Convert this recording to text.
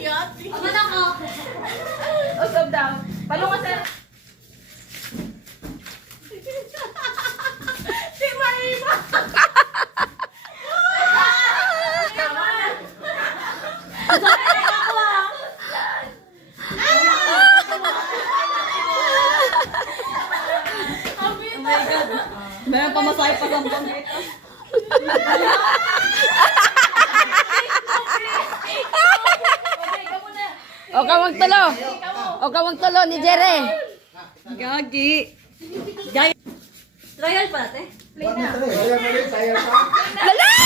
Yati. Ako na ko. Usap daw. Palungan sa... Si Maima. Meron pa masaya pa sa bangkit. O ka magtulo. O ka magtulo ni Jere. Gagi. Trial pa, te. Sayang pa. Lala!